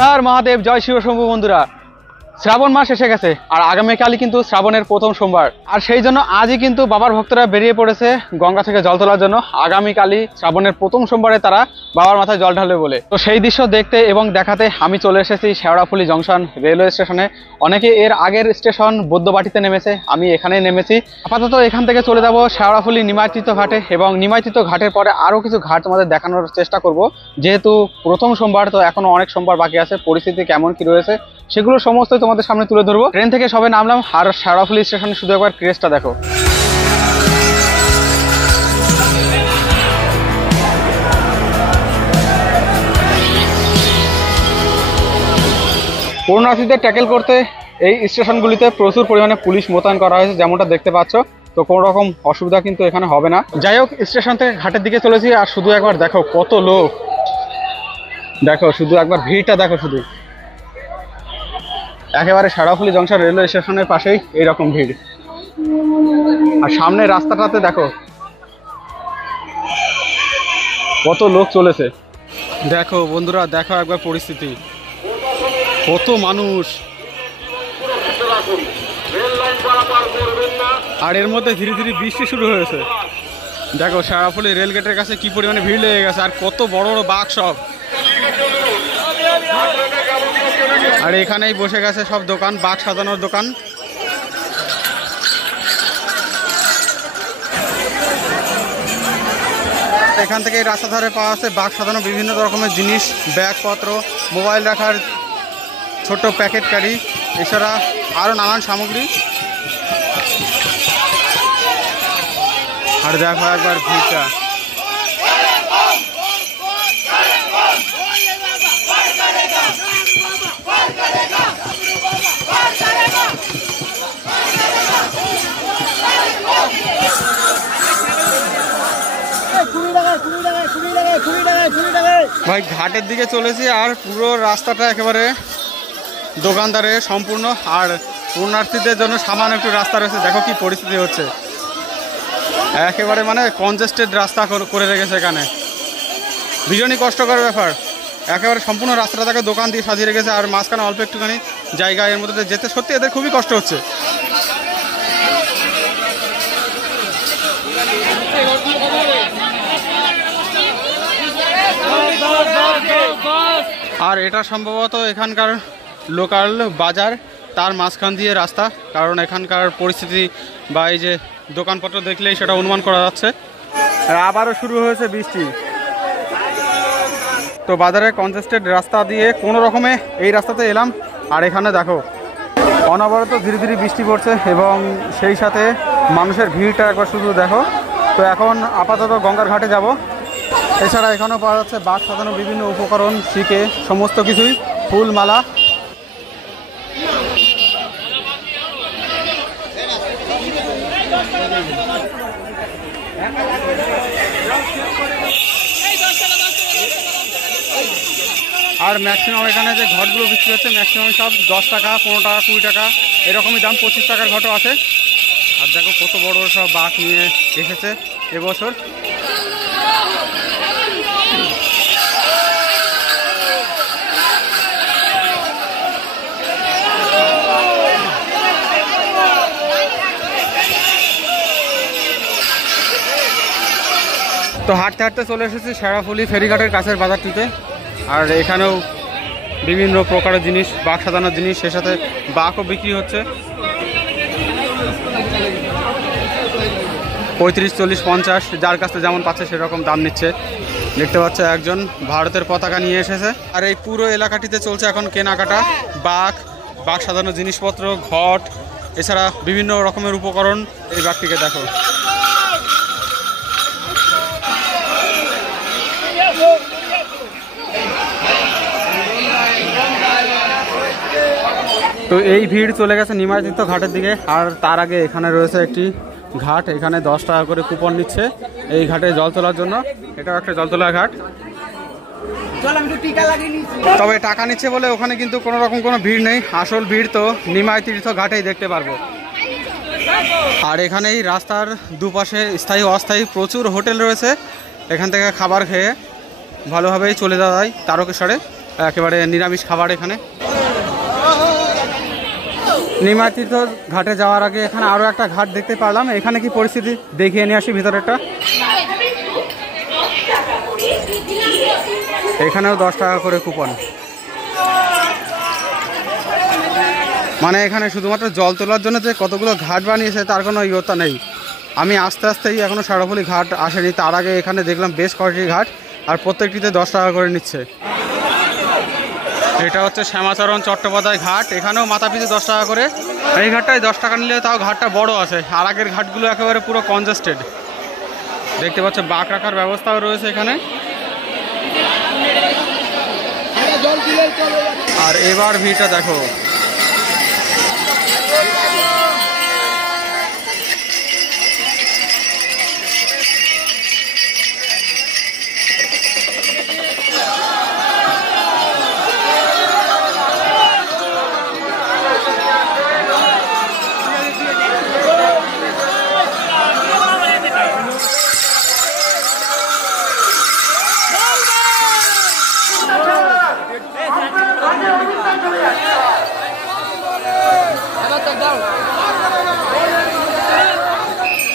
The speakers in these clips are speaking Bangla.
হর মহাদেব, জয় শিব শম্ভু। বন্ধুরা, শ্রাবণ মাস এসে গেছে আর আগামীকালই কিন্তু শ্রাবণের প্রথম সোমবার। আর সেই জন্য আজই কিন্তু বাবার ভক্তরা বেরিয়ে পড়েছে গঙ্গা থেকে জল তোলার জন্য। আগামীকালই শ্রাবণের প্রথম সোমবারে তারা বাবার মাথায় জল ঢালবে বলে। তো সেই দৃশ্য দেখতে এবং দেখাতে আমি চলে এসেছি শেওড়াফুলি জংশন রেলওয়ে স্টেশনে। অনেকে এর আগের স্টেশন বৈদ্যবাটিতে নেমেছে, আমি এখানেই নেমেছি। আপাতত এখান থেকে চলে যাব শেওড়াফুলি নিমাইতীর্থ ঘাটে, এবং নিমাইতীর্থ ঘাটের পরে আরও কিছু ঘাট তোমাদের দেখানোর চেষ্টা করব। যেহেতু প্রথম সোমবার, তো এখনো অনেক সোমবার বাকি আছে, পরিস্থিতি কেমন কি রয়েছে সেগুলো সমস্তই তোমাদের সামনে তুলে ধরবো। ট্রেন থেকে সবে নামলাম, আর শেওড়াফুলি স্টেশনে শুধু একবার ক্রেজটা দেখো। পুণ্যার্থীদের ট্যাকেল করতে এই স্টেশনগুলিতে প্রচুর পরিমাণে পুলিশ মোতায়েন করা হয়েছে, যেমনটা দেখতে পাচ্ছ। তো কোনো রকম অসুবিধা কিন্তু এখানে হবে না। যাই হোক, স্টেশন থেকে ঘাটের দিকে চলেছি, আর শুধু একবার দেখো কত লোক, দেখো শুধু একবার ভিড়টা দেখো। শুধু একেবারে শেওড়াফুলি জংশন রেলওয়ে স্টেশনের পাশেই এইরকম ভিড়। আর সামনে রাস্তাটাতে দেখো কত লোক চলেছে। দেখো বন্ধুরা, দেখো একবার পরিস্থিতি, কত মানুষ। আর এর মধ্যে ধীরে ধীরে বৃষ্টি শুরু হয়েছে। দেখো শেওড়াফুলি রেল গেটের কাছে কি পরিমাণে ভিড় লেগে গেছে, আর কত বড় বড় বাঘ সব। আর এখানেই বসে গেছে সব দোকান, বাঘ সাজানোর দোকান। এখান থেকে রাস্তা ধারে পাওয়া আছে বাঘ সাজানো বিভিন্ন রকমের জিনিস, ব্যাগপত্র, মোবাইল রাখার ছোট প্যাকেট ক্যারি, এছাড়া আরও নানান সামগ্রী। আর দেখো একবার ভিড়টা। ভাই ঘাটের দিকে চলেছি, আর পুরো রাস্তাটা একেবারে দোকানদারে সম্পূর্ণ। আর পুণ্যার্থীদের জন্য সামান্য একটু রাস্তা রয়েছে। দেখো কি পরিস্থিতি হচ্ছে, একেবারে মানে কনজেস্টেড রাস্তা করে রেখেছে এখানে। ভীষণই কষ্টকর ব্যাপার, একেবারে সম্পূর্ণ রাস্তাটাকে দোকান দিয়ে সাজিয়ে রেখেছে, আর মাঝখানে অল্প একটুখানি জায়গা, এর মধ্যে যেতে সত্যি এদের খুবই কষ্ট হচ্ছে। আর এটা সম্ভবত এখানকার লোকাল বাজার, তার মাঝখান দিয়ে রাস্তা, কারণ এখানকার পরিস্থিতি বা এই যে দোকানপত্র দেখলেই সেটা অনুমান করা যাচ্ছে। আর আবারও শুরু হয়েছে বৃষ্টি। তো বাজারের কনজেস্টেড রাস্তা দিয়ে কোনো রকমে এই রাস্তাতে এলাম, আর এখানে দেখো অনবরত ধীরে ধীরে বৃষ্টি পড়ছে, এবং সেই সাথে মানুষের ভিড়টা একবার শুধু দেখো। তো এখন আপাতত গঙ্গার ঘাটে যাব। এছাড়া এখানেও পাওয়া যাচ্ছে বাঘ সাজানো বিভিন্ন উপকরণ, শিকে সমস্ত কিছুই, ফুল মালা। আর ম্যাক্সিমাম এখানে যে ঘটগুলো বিক্রি হচ্ছে, ম্যাক্সিমাম সব 10 টাকা, 15 টাকা, 20 টাকা এরকমই দাম। 25 টাকার ঘটও আছে। আর দেখো কত বড় সব বাঘ নিয়ে এসেছে এবছর। তো হাঁটতে হাঁটতে চলে এসেছি শেওড়াফুলি ফেরিঘাটের কাছের বাজারটিতে। আর এখানেও বিভিন্ন প্রকারের জিনিস, বাঘ সাজানোর জিনিস, সে সাথে বাঘও বিক্রি হচ্ছে। 35, 40, 50 যার কাছে যেমন পাচ্ছে সেরকম দাম নিচ্ছে। দেখতে পাচ্ছ একজন ভারতের পতাকা নিয়ে এসেছে। আর এই পুরো এলাকাটিতে চলছে এখন কেনাকাটা, বাঘ সাজানোর জিনিসপত্র, ঘট, এছাড়া বিভিন্ন রকমের উপকরণ। এই বাঘটিকে দেখো। তো এই ভিড় চলে গেছে নিমাইতীর্থ ঘাটের দিকে। আর তার আগে এখানে রয়েছে একটি ঘাট, এখানে 10 টাকা করে কুপন নিচ্ছে এই ঘাটে জল তোলার জন্য। এটাও একটা জল তোলার ঘাট। তবে টাকা নিচ্ছে বলে ওখানে কিন্তু কোনো রকম কোনো ভিড় নেই। আসল ভিড় তো নিমাইতীর্থ ঘাটেই দেখতে পারবো। আর এখানেই রাস্তার দুপাশে স্থায়ী অস্থায়ী প্রচুর হোটেল রয়েছে। এখান থেকে খাবার খেয়ে ভালোভাবেই চলে যাওয়া যায় তারকেশ্বরে। একেবারে নিরামিষ খাবার এখানে। নিমাতীর্থ ঘাটে যাওয়ার আগে এখানে আরও একটা ঘাট দেখতে পারলাম। এখানে কি পরিস্থিতি দেখিয়ে নিয়ে আসি ভিতরেরটা। এখানেও 10 টাকা করে কুপন। মানে এখানে শুধুমাত্র জল তোলার জন্য যে কতগুলো ঘাট বানিয়েছে তার কোনো ইয়তা নেই। আমি আস্তে আস্তেই এখনও ষড়ফুলি ঘাট আসেনি, তার আগে এখানে দেখলাম বেশ কয়েকটি ঘাট, আর প্রত্যেকটিতে 10 টাকা করে নিচ্ছে। এটা হচ্ছে শ্যামাচরণ চট্টোপাধ্যায় ঘাট, এখানেও মাথা পিছু 10 টাকা করে। এই ঘাটটায় 10 টাকা নিলে তাও ঘাটটা বড় আছে, আর আগের ঘাটগুলো একেবারে পুরো কনজেস্টেড। দেখতে পাচ্ছ বাঁক রাখার ব্যবস্থাও রয়েছে এখানে। আর এবার ভিড়টা দেখো।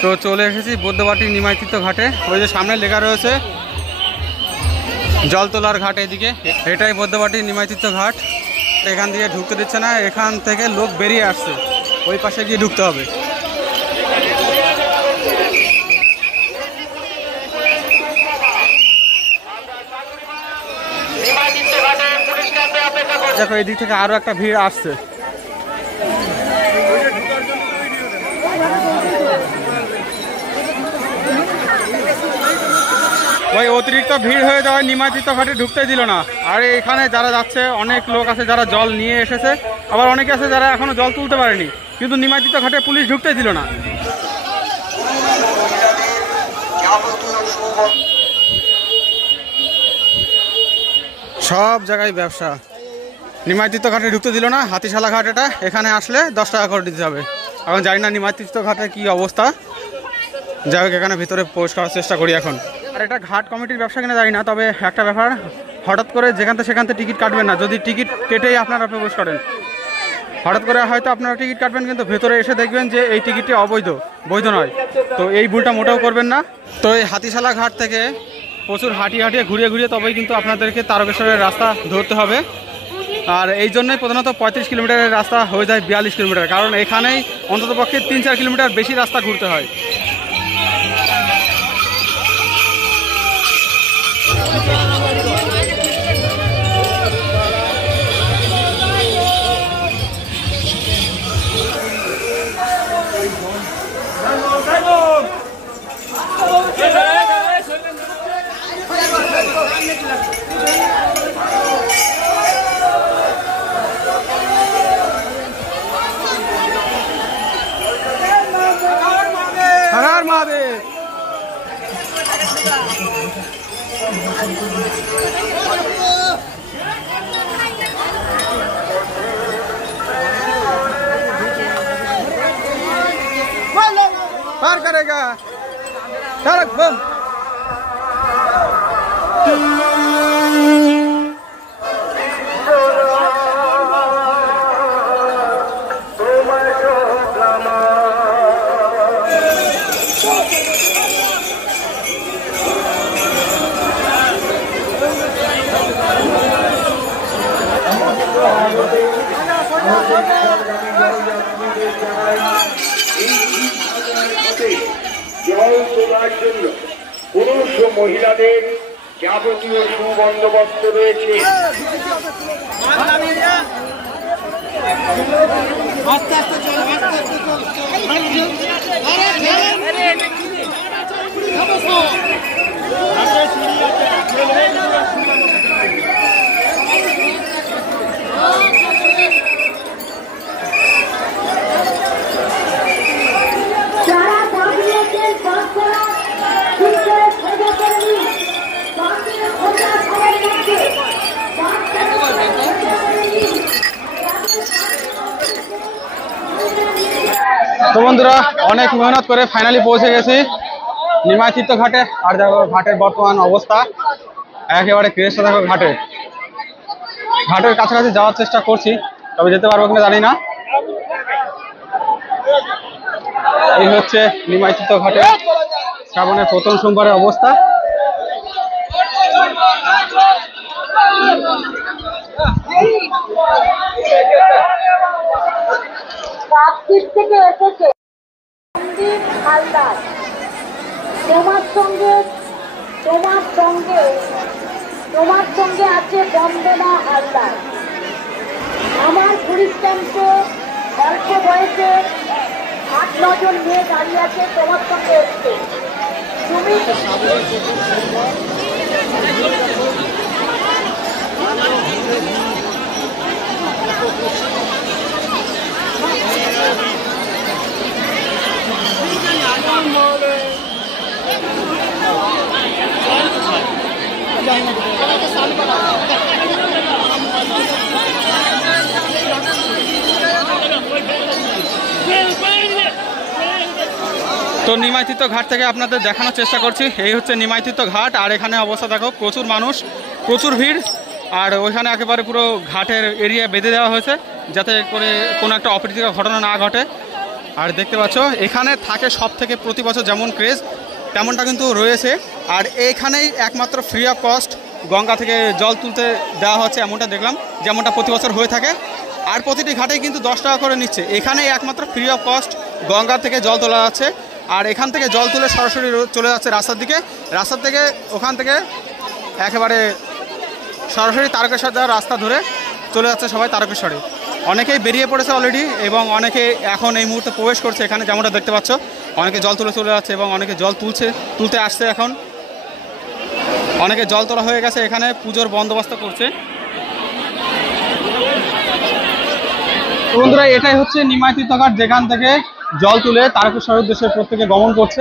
তো চলে এসেছি বৈদ্যবাটি নিমাইতীর্থ ঘাটে। ওই যে সামনে লেখা রয়েছে জল তোলার ঘাট, এদিকে এটাই বৈদ্যবাটি নিমাইতীর্থ ঘাট। এখান দিয়ে ঢুকতে দিচ্ছে না, এখান থেকে লোক বেরিয়ে আসছে, ওই পাশে গিয়ে ঢুকতে হবে। দেখো এই দিক থেকে আরো একটা ভিড় আসছে। ওই অতিরিক্ত ভিড় হয়ে যাওয়ায় নিমাইতীর্থ ঘাটে ঢুকতে দিল না। আর এখানে যারা যাচ্ছে অনেক লোক আছে যারা জল নিয়ে এসেছে, আবার অনেকে আছে যারা এখনো জল তুলতে পারেনি, কিন্তু নিমাইতীর্থ ঘাটে পুলিশ ঢুকতে দিল না। সব জায়গায় ব্যবসা। নিমাইতীর্থ ঘাটে ঢুকতে দিল না, হাতিশালা ঘাট এটা, এখানে আসলে 10 টাকা করে দিতে হবে। এখন জানি না নিমাইতীর্থ ঘাটের কি অবস্থা, যাই হোক এখানে ভিতরে প্রবেশ করার চেষ্টা করি এখন। আর এটা ঘাট কমিটির ব্যবসা কিনা জানি না, তবে একটা ব্যাপার, হঠাৎ করে যেখান থেকে সেখান থেকে টিকিট কাটবেন না। যদি টিকিট কেটেই আপনারা প্রবেশ করেন, হঠাৎ করে হয়তো আপনারা টিকিট কাটবেন, কিন্তু ভেতরে এসে দেখবেন যে এই টিকিটটি অবৈধ, বৈধ নয়। তো এই ভুলটা মোটেও করবেন না। তো এই হাতিশালা ঘাট থেকে প্রচুর হাঁটিয়ে ঘুরিয়ে ঘুরিয়ে তবেই কিন্তু আপনাদেরকে তারকেশ্বরের রাস্তা ধরতে হবে। আর এই জন্যই প্রধানত 35 কিলোমিটারের রাস্তা হয়ে যায় 42 কিলোমিটার, কারণ এখানেই অন্ততপক্ষে 3-4 কিলোমিটার বেশি রাস্তা ঘুরতে হয়। पार करेगा तारक बम। জল তোলার জন্য পুরুষ ও মহিলাদের যাবতীয় সুবন্দোবস্ত রয়েছে। তো বন্ধুরা অনেক মেহনত করে ফাইনালি পৌঁছে গেছি নিমাইতীর্থ ঘাটে। আর দেখো ঘাটের বর্তমান অবস্থা, একেবারে ক্রেস্ট দেখো ঘাটে। ঘাটের কাছাকাছি যাওয়ার চেষ্টা করছি, তবে যেতে পারবো কিনা জানি না। এই হচ্ছে নিমাইতীর্থ ঘাটে শ্রাবণের প্রথম সোমবারের অবস্থা। থেকে এসেছে হালদার, তোমার সঙ্গে আছে বন্দনা হালদার। আমার পরিশ্রমকে অল্প বয়সে 8-9 জন মেয়ে দাঁড়িয়ে আছে তোমার সঙ্গে এসছে। তুমি তো নিমাইতীর্থ ঘাট থেকে আপনাদের দেখানোর চেষ্টা করছি। এই হচ্ছে নিমাইতীর্থ ঘাট, আর এখানে অবস্থা দেখো, প্রচুর মানুষ, প্রচুর ভিড়। আর ওইখানে একেবারে পুরো ঘাটের এরিয়া বেঁধে দেওয়া হয়েছে যাতে করে কোনো একটা অপ্রীতিকর ঘটনা না ঘটে। আর দেখতে পাচ্ছ এখানে থাকে সব থেকে প্রতি বছর যেমন ক্রেজ তেমনটা কিন্তু রয়েছে। আর এইখানেই একমাত্র ফ্রি অফ কস্ট গঙ্গা থেকে জল তুলতে দেওয়া হচ্ছে, এমনটা দেখলাম, যেমনটা প্রতি বছর হয়ে থাকে। আর প্রতিটি ঘাটেই কিন্তু 10 টাকা করে নিচ্ছে। এখানেই একমাত্র ফ্রি অফ কস্ট গঙ্গা থেকে জল তোলা যাচ্ছে। আর এখান থেকে জল তুলে সরাসরি চলে যাচ্ছে রাস্তার দিকে, রাস্তার থেকে ওখান থেকে একেবারে সরাসরি তারকেশ্বর যাওয়ার রাস্তা ধরে চলে যাচ্ছে সবাই তারকেশ্বরে। অনেকেই বেরিয়ে পড়েছে অলরেডি এবং অনেকে এখন এই মুহূর্তে প্রবেশ করছে এখানে, যেমনটা দেখতে পাচ্ছ। অনেকে জল তুলে চলে যাচ্ছে এবং অনেকে জল তুলতে আসছে। এখন অনেকে জল তোলা হয়ে গেছে, এখানে পুজোর বন্দোবস্ত করছে। বন্ধুরা, এটাই হচ্ছে নিমাইতীর্থ ঘাট, যেখান থেকে জল তুলে তারকেশ্বরের উদ্দেশ্যে প্রত্যেকে গমন করছে।